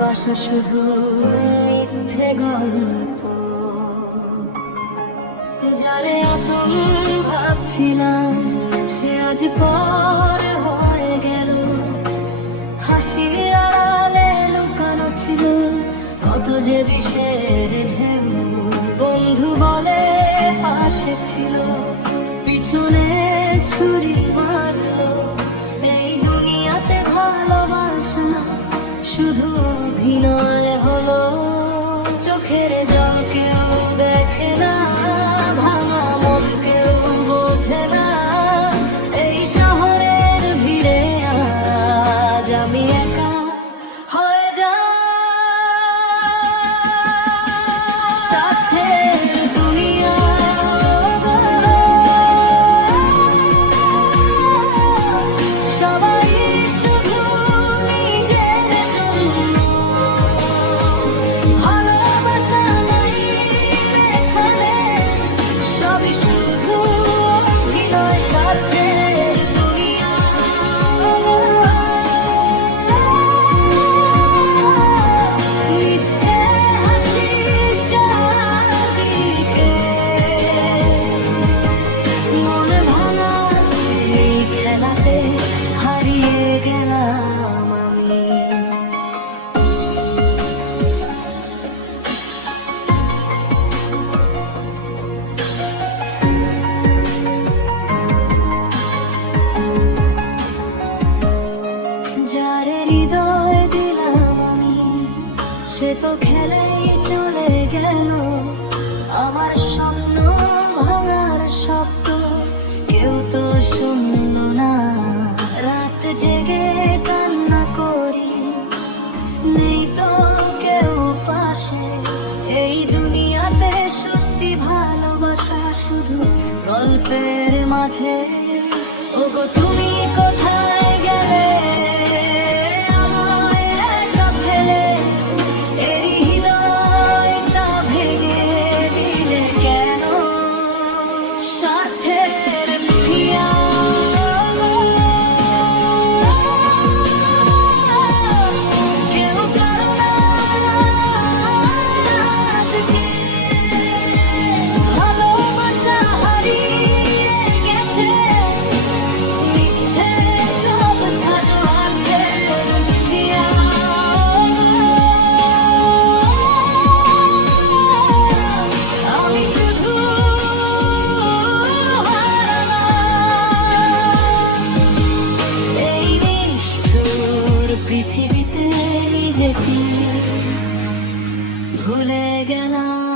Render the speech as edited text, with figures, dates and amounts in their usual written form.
ভালোবাসা শুধু মিথ্যে গল্প। যারে আপন ভাবছিলাম সে আজ পর হয়ে গেল। হাসির আড়ালে লুকানো ছিল কত যে বিষের ঢেউ। বন্ধু বলে পাশে ছিল, পিছনে ছুরি মারলো। এই দুনিয়াতে ভালোবাসা শুধু অভিনয় হলো। চোখের জল কেউ দেখে না, ভাঙা মন কেউ বোঝে না। এই শহরের ভিড়ে আজ আমি একা হয়ে যাই। সাথের দুনিয়া সবাই শুধু নিজের জন্য। ভালোবাসা নাই এখানে, সবই শুধু অভিনয়। সাথের দুনিয়া মিথ্যে হাসি চারদিকে। মন ভাঙা এই খেলাতে হারিয়ে গেলাম আমি। যারে হৃদয় দিলাম আমি সে তো খেলেই চলে গেল। আমার স্বপ্ন ভাঙার শব্দ কেউ তো শুনলো না। রাত জেগে কান্না করি, নেই তো কেউ পাশে। এই দুনিয়াতে সত্যি ভালোবাসা শুধু গল্পের মাঝে। ওগো তুমি কোথায় গেলে আমায় একা ফেলে? এই হৃদয়টা ভেঙে দিলে কেন? সাথের দুনিয়া কেউ কারো না আজকে। ভালোবাসা হারিয়ে গেছে, মিথ্যে সব সাজোয়ার দুনিয়া। আমি শুধু হারালাম এই নিষ্ঠুর পৃথিবীতে নিজেকে ভুলে গেলাম।